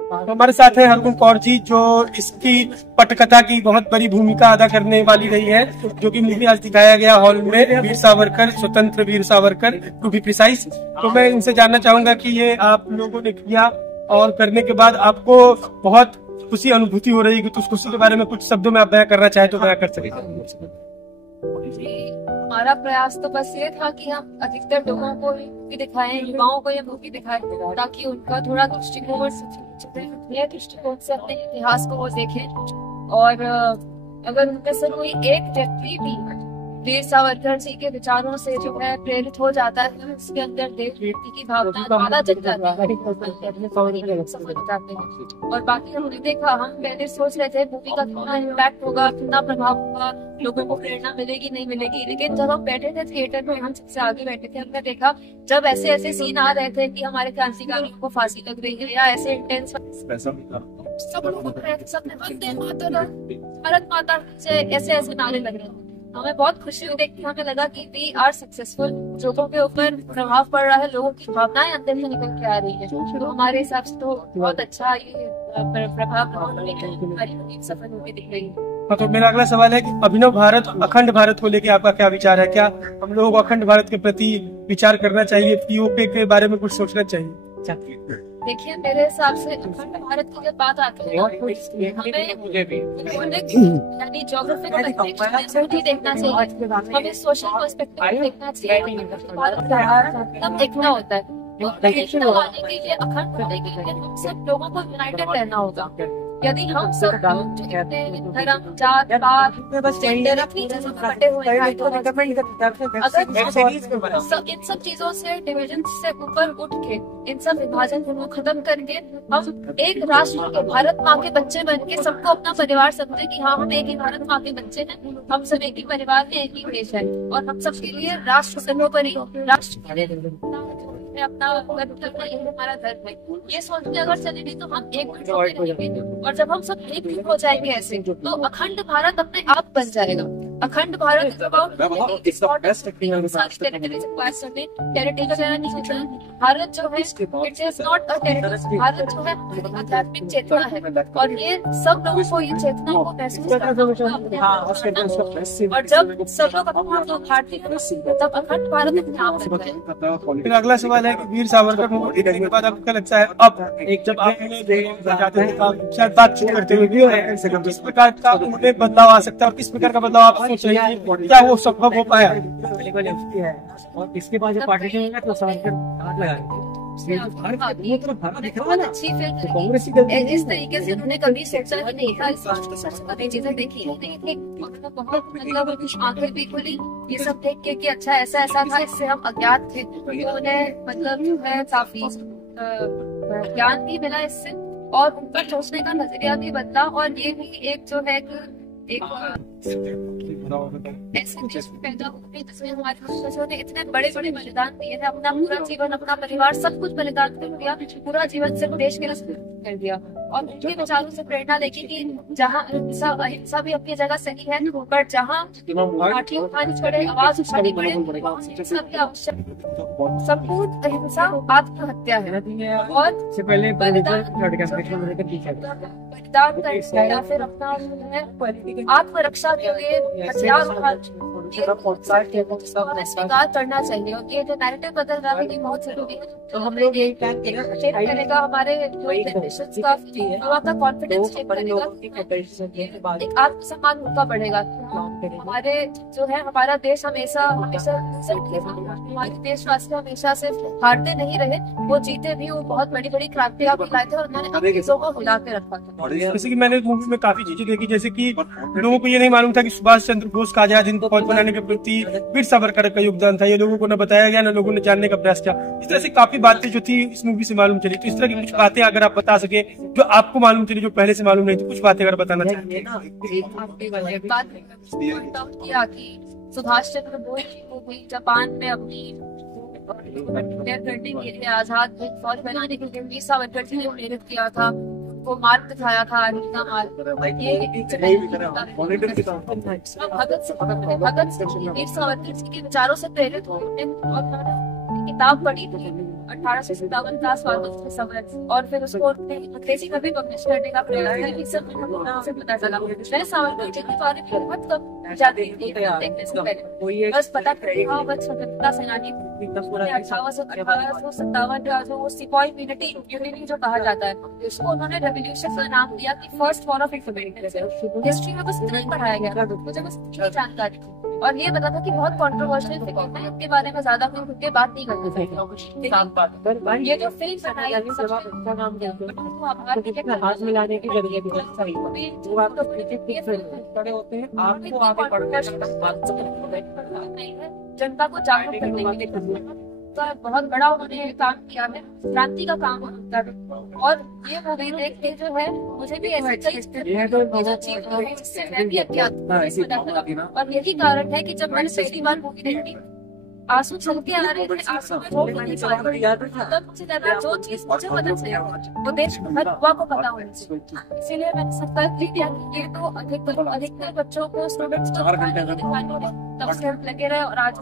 तो हमारे साथ है हरगुन कौर जी, जो इसकी पटकथा की बहुत बड़ी भूमिका अदा करने वाली रही है, जो कि मूवी आज दिखाया गया हॉल में, वीर सावरकर, स्वतंत्र Veer Savarkar to be precise. तो मैं इनसे जानना चाहूंगा कि ये आप लोगों ने किया और करने के बाद आपको बहुत खुशी अनुभूति हो रही है, तो उस खुशी के बारे में कुछ शब्दों में आप बयां करना चाहे तो बयां कर सकें। हमारा प्रयास तो बस ये था कि हम अधिकतर लोगों को मूवी दिखाएं, युवाओं को ये मूवी दिखाएं, ताकि उनका थोड़ा दृष्टिकोण से अपने इतिहास को वो देखें। और अगर उनमें से कोई एक व्यक्ति भी वीर सावरकर जी के विचारों से जो है प्रेरित हो जाता है, उसके अंदर देशभक्ति की भावना ज्यादा जग जाती है। और बाकी हमने देखा, हम पहले सोच रहे थे मूवी का कितना इम्पैक्ट होगा, कितना प्रभाव होगा, लोगों को प्रेरणा मिलेगी नहीं मिलेगी, लेकिन जब हम बैठे थे थिएटर में, हम सबसे आगे बैठे थे, हमने देखा जब ऐसे ऐसे सीन आ रहे थे कि हमारे क्रांतिकारियों को फांसी लग रही है या ऐसे इंटेंस, सब लोग सबने वंदे मातरम, भारत माता जय, ऐसे ऐसे नारे लग रहे थे। हमें बहुत खुशी हुई देख के, हमें लगा कि वी आर सक्सेसफुल, लोगों के ऊपर प्रभाव पड़ रहा है, लोगों की भावनाएं अंदर से निकल के आ रही है। तो हमारे हिसाब से तो बहुत अच्छा ये प्रभाव हमारी सफल होकर दिख रही है। तो मेरा अगला सवाल है कि अभिनव भारत, अखंड भारत को लेके आपका क्या विचार है? क्या हम लोगों को अखंड भारत के प्रति विचार करना चाहिए, पीओके के बारे में कुछ सोचना चाहिए? देखिए, मेरे हिसाब से अखंड भारत की जब बात आती है, हमें यानी ज्योग्राफिकल पर्सपेक्टिव भी देखना चाहिए, हमें सोशल पर्सपेक्टिव देखना चाहिए। भारत तब देखना होता है, आने के लिए, अखंड होने के लिए हम सब लोगों को यूनाइटेड रहना होगा। यदि हम सब धर्म, जात, पात, जेंडर अपनी चीजों में बटे हुए हैं, अगर इन सब चीजों से, डिविजन से ऊपर उठ के, इन सब विभाजन को खत्म करके हम एक राष्ट्र के, भारत माँ के बच्चे बन के सबको अपना परिवार समझे कि हाँ, हम एक ही भारत माँ के बच्चे हैं, हम सब एक ही परिवार में, एक ही देश है, और हम सबके लिए राष्ट्र सर्वोपरि, राष्ट्र अपना ये हमारा धर्म है, ये सोच के अगर चलेंगे तो हम एक रहेंगे। और जब हम सब एक हो जाएंगे ऐसे, तो अखंड भारत अपने आप बन जाएगा। अखंड भारत टेरिटरी वगैरह नहीं होता है। भारत जो है, it is not a territory, Bharat जो है आध्यात्मिक चेतना है, और ये सब लोगों को ये चेतना को महसूस करना, और जब सब लोग अपना तो भारतीय, तब अखंड भारत अपने आप बन जाएगा। फिर अगला सवाल है कि वीर सावरकर मूवी देखने के बाद आपको लगता है, अब एक जब आप शायद बातचीत करते हुए भी है, किस प्रकार का उनमें बदलाव आ सकता है और किस प्रकार का बदलाव आप सोच रहे हैं, क्या वो संभव हो पाया? और इसके बाद जो पार्टीशन है तो सावरकर हाथ लगा अच्छी फिल्म, इस तरीके से उन्होंने कभी सोचा ही नहीं था, कभी चीजें देखी ही नहीं थी, बहुत मतलब आंखें भी खुली ये सब देख के कि अच्छा ऐसा ऐसा था, इससे हम अज्ञात थे, तो उन्हें मतलब जो है काफी ज्ञान भी मिला इससे, और उन पर सोचने का नजरिया भी बदला। और ये भी एक जो है एक ऐसे देश में पैदा हुए जिसमें हमारे पूर्वजों ने इतने बड़े बड़े बलिदान दिए हैं, अपना पूरा जीवन, अपना परिवार, सब कुछ बलिदान कर दिया, पूरा जीवन सिर्फ देश के लिए कर दिया। और उनके विचारों से प्रेरणा लेके कि जहाँ अहिंसा भी अपनी जगह सही है, पर जहाँ लाठी उठानी पड़े, आवाज उठानी पड़े, हिंसा की आवश्यक, संपूर्ण अहिंसा आत्महत्या है। और बलिदान या फिर अपना आत्मरक्षा के लिए हथियार स्वीकार करना चाहिए। और ये जो नैरेटिव बदल रहा है, ये बहुत जरूरी है। तो हम लोग यही प्लान करेगा, हमारे जनरेशन का युवा का कॉन्फिडेंस चेक करेगा, एक आत्मसम्मान उनका बढ़ेगा। हमारे जो है, हमारा देश हमेशा हमारे देशवासी हमेशा सिर्फ हारते नहीं रहे, वो जीते भी, वो बहुत बड़ी बड़ी क्रांतियां भी लाए थे, और उन्होंने अपनी चीजों को हिला के रखा था। जैसे कि मैंने मूवी में काफी चीजें देखी, जैसे कि लोगों को ये नहीं मालूम था कि सुभाष चंद्र बोस का आजाद हिंद फौज बनाने के प्रति वीर सावरकर का योगदान था, ये लोगों को न बताया गया, न लोगों ने जानने का प्रयास किया। इस तरह से काफी बातें जो थी इस मूवी से मालूम चली। तो इस तरह की कुछ बातें अगर आप बता सके जो आपको मालूम चली, जो पहले से मालूम नहीं थी, कुछ बातें अगर बताना चाहिए। सुभाष चंद्र बोस जी को भी जापान में अपनी करने के लिए, आजाद हिंद फौज बनाने के लिए वीर सावरकर जी ने प्रेरित किया था, वो मार्ग दिखाया था, आर्मी का मार्ग। भगत सिंह वीर सावरकर जी के विचारों से प्रेरित हो, किताब पढ़ी थी 1857 का स्वातंत्र समर, और फिर उसको अंग्रेजी में भी पब्लिश करने का प्रयास है। इस सब मुझे पता चला। मैं सावरकर जी के बारे में बहुत कम जानती थी देखने से पहले, बस पता था वह स्वतंत्रता सेनानी 1857 का जो सिपाही यूनिटी जो कहा जाता है, उसको उन्होंने रेवोल्यूशन का नाम दिया कि first war of independence. History में बस इतना ही पढ़ाया गया, मुझे बस इतनी जानकारी थी। और ये पता था कि बहुत कंट्रोवर्शियल फिगर है, इसके बारे में ज्यादा कोई खुद के बात नहीं करते थे। ये जो फिल्म बनाई हाथ मिलाने की जरूरत जनता को जागरूक करने के लिए तो बहुत बड़ा उन्होंने काम किया है, क्रांति का काम होता है। और ये मूवी देख के जो है मुझे भी ऐसे कई चीज हुई जिससे मैं भी अज्ञात। और यही कारण है कि जब मैंने पहली बार मूवी देखी आंसू छलके आ रहे थे, आंसू में रोक नहीं पा रही, तब मुझे लगा जो चीज मुझे पता चली वो देश हर युवा को पता होनी चाहिए। इसीलिए मैंने संकल्प लिया कि ये तो अधिकतर बच्चों को स्टूडेंट्स को तब से लगे रहे। और आज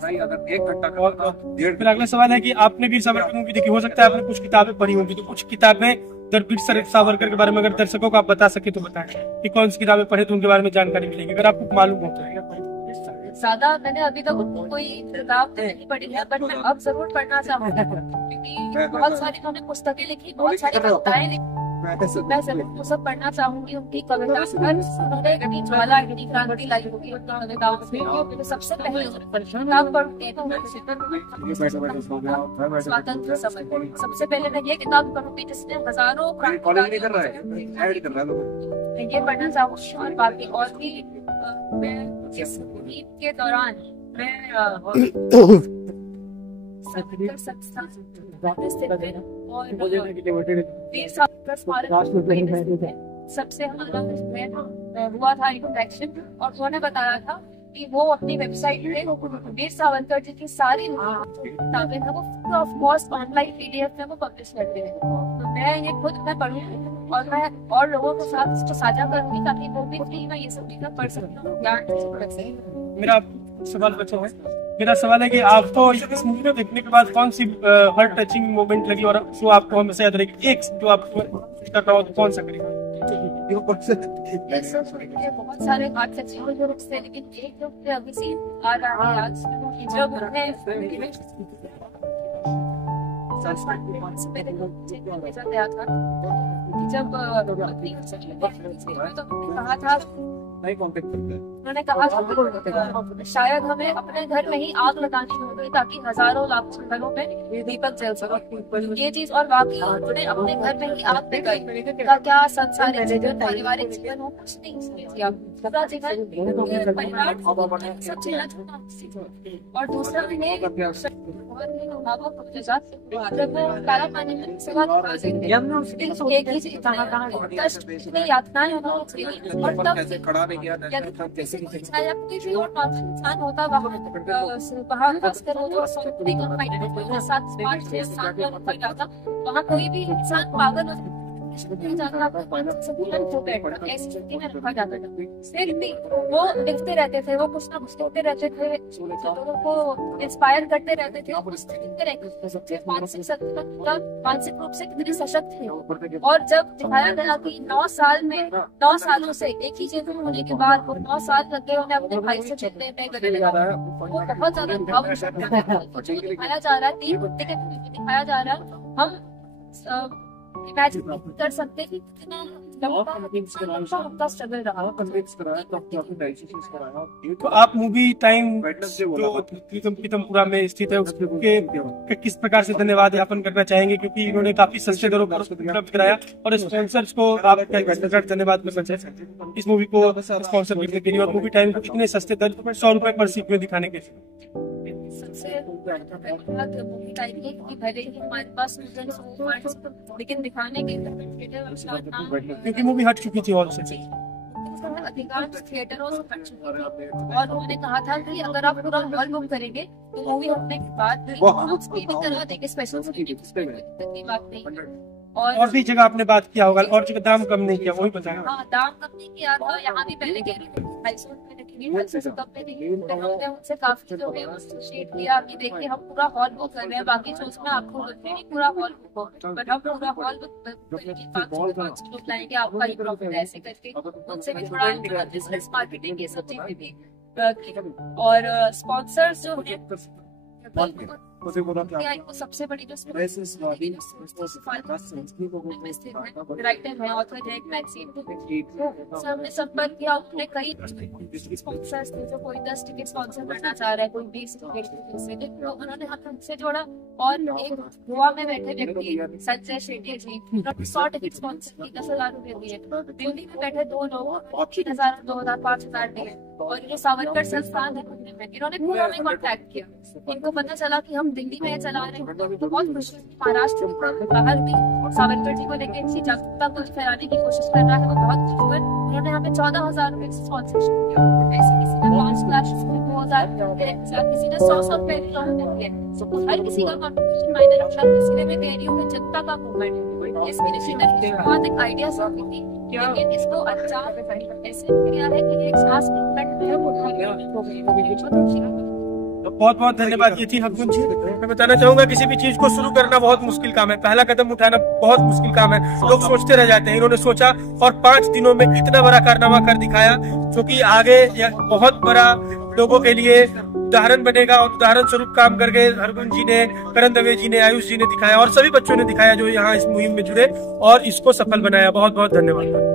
फिर अगला सवाल है कि आपने वीर सावरकर मूवी देखी, हो सकता है आपने कुछ किताबें पढ़ी होंगी, तो कुछ किताबें वीर सावरकर के बारे में अगर दर्शकों को आप बता सके तो बताएं कि कौन सी किताबें पढ़े तो उनके बारे में जानकारी मिलेगी, अगर आपको मालूम होता है। ज्यादा मैंने अभी तक कोई किताब नहीं पढ़ी है, बट मैं अब जरूर पढ़ना चाहूंगा क्योंकि बहुत सारी उन्होंने पुस्तकें लिखी, बहुत सारी कविताएं लिखी। मैं जरूर वो सब पढ़ना चाहूंगी। उनकी कविता उन्होंने इतनी ज्वाला इतनी क्रांति लाई होगी उनकी कविताओं में। तो सबसे पहले किताब पढ़ूंगी स्वातंत्र समय, सबसे पहले मैं ये किताब पढ़ूंगी जिसने हजारों ये पढ़ना चाहूंगी। और बाकी और भी मैं इस ईद के दौरान मैं संस्थान और वीर सावरकर स्मारक सबसे हमारा हुआ था इंटरेक्शन, और उन्होंने बताया था कि वो अपनी वेबसाइट पे वीर सावरकर जी की सारी किताबें हैं वो free of cost online PDF में वो पब्लिश करते हैं। तो मैं ये खुद मैं पढ़ूंगी और मैं और लोगों के साथ इसको साझा करूंगी ताकि वो भी फ्री में ये सब चीजें पढ़ सकते हो, ज्ञान रख सकें। मेरा सवाल बचा है, मेरा सवाल है कि आपको इस मूवी को देखने के बाद कौन सी हार्ट टचिंग मोमेंट लगी और जो आपको हमेशा याद रहेगी, एक जो आपको करना हो तो कौन सा करेगा? बहुत सारे हार्ट टचिंग से, लेकिन एक जो अभी सीन आ रहा है आज जब गया था, जब कहा था उन्होंने कहा शायद हमें अपने घर में ही आग लगानी होगी ताकि हजारों लाखों घरों में दीपक जल सके। ये चीज और बाकी उन्होंने अपने घर में ही आग लगाई का क्या संसारिक जीवन पारिवारिक जीवन हो कुछ नहीं पूरा जीवन परिवार सब झेलना छोड़ना। और दूसरा जब वो काला पानी में सवाल एक ही यातनाएं और तब इंसान होता वहाँ कोई भी इंसान पागल हो ऐसी स्थिति में रखा जाता था। वो लिखते रहते थे, वो कुछ ना कुछ लिखते रहते थे, लोगों को इंस्पायर करते रहते थे, मानसिक रूप से कितने सशक्त थे। और जब दिखाया गया कि 9 सालों से एक ही जेल में होने के बाद वो 9 साल लग गए उन्हें अपने भाई से मिलने में, वो बहुत ज्यादा दिखाया जा रहा है। 3 घंटे के दिखाया जा रहा है। हम इमेजिन कर सकते हैं कि कितना उनका स्ट्रगल रहा। तो आप मूवी टाइम जो पीतमपुरा में स्थित है उसके किस प्रकार से धन्यवाद ज्ञापन करना चाहेंगे, क्योंकि इन्होंने काफी सस्ते दरों पर उपलब्ध कराया और स्पॉन्सर्स को आप धन्यवाद करना चाहते हैं इस मूवी को स्पॉन्सर करने के लिए और मूवी टाइम को इतने सस्ते दर 100 रुपए पर सीट में दिखाने के लिए। सबसे भले ही हमारे पास लेकिन दिखाने के क्योंकि मूवी हट चुकी थी हॉल से, अधिकांश थिएटरों से हट चुकी थी। और उन्होंने कहा था कि अगर आप पूरा हॉल बुक करेंगे तो मूवी हटने के बाद करवा देंगे स्पेशल बात नहीं। और भी जगह आपने बात किया होगा और जगह दाम कम नहीं किया, वही बताया। हाँ, दाम कम नहीं किया था। यहाँ भी पहले कह रही थी तब में भी हमने उनसे काफी जो है शेयर किया कि देखिए हम पूरा हॉल बुक कर रहे हैं, बाकी जो उसमें आपको ऑलरेडी पूरा हॉल बुक हो, बट हम पूरा हॉल बुक करके 500 लोग लाएंगे, आपका ही प्रॉफिट है, ऐसे करके उनसे भी थोड़ा बिजनेस मार्केटिंग ये सब चीजें भी और स्पॉन्सर्स जो है इनको सबसे बड़ी जो राइटर है, ऑथर है, एक मैगजीन से हमने संपर्क किया, उन्होंने कई स्पॉन्सर्स थे जो कोई 10 टिकट स्पॉन्सर करना चाह रहा है, कोई 20 टिकट से, तो उन्होंने हमसे जोड़ा। और एक गोवा में बैठे व्यक्ति संजय शेट्टी जी, उन्होंने 100 टिकट स्पॉन्सर की 10,000 रुपए दिए। दिल्ली में बैठे 2 लोग 3,000, 2,000, 5,000 दिए। और जो सावरकर संस्थान है इन्होंने पूरा हमें कॉन्टैक्ट किया, इनको पता चला कि हम दिल्ली में चला रहे हैं, तो बहुत खुशी। महाराष्ट्र के बाहर भी सावरकर जी को लेकर इसी जागरूकता को फैलाने की कोशिश कर रहा है, वो बहुत खुश हुए। उन्होंने हमें 14,000 रुपए स्पॉन्सरशिप किया, ऐसे किसी ने 5 लाख, 2,000, किसी ने 100 रुपए दिए। तो हर किसी का कॉन्ट्रिब्यूशन मायने रखता है, इसलिए मैं कह रही हूँ कि जनता का मूवमेंट इस इनिशिएटिव बहुत एक आइडिया थी, लेकिन इसको अच्छा ऐसे किया है कि एक खास मूवमेंट तो बहुत बहुत धन्यवाद। ये थी हकमुन जी। मैं बताना चाहूंगा किसी भी चीज को शुरू करना बहुत मुश्किल काम है, पहला कदम उठाना बहुत मुश्किल काम है, लोग सोचते रह जाते हैं। इन्होंने सोचा और 5 दिनों में इतना बड़ा कारनामा कर दिखाया, जो कि आगे बहुत बड़ा लोगों के लिए उदाहरण बनेगा। और उदाहरण स्वरूप काम करके हरगुन जी ने, करण दवे जी ने, आयुष जी ने दिखाया और सभी बच्चों ने दिखाया जो यहाँ इस मुहिम में जुड़े और इसको सफल बनाया। बहुत बहुत धन्यवाद।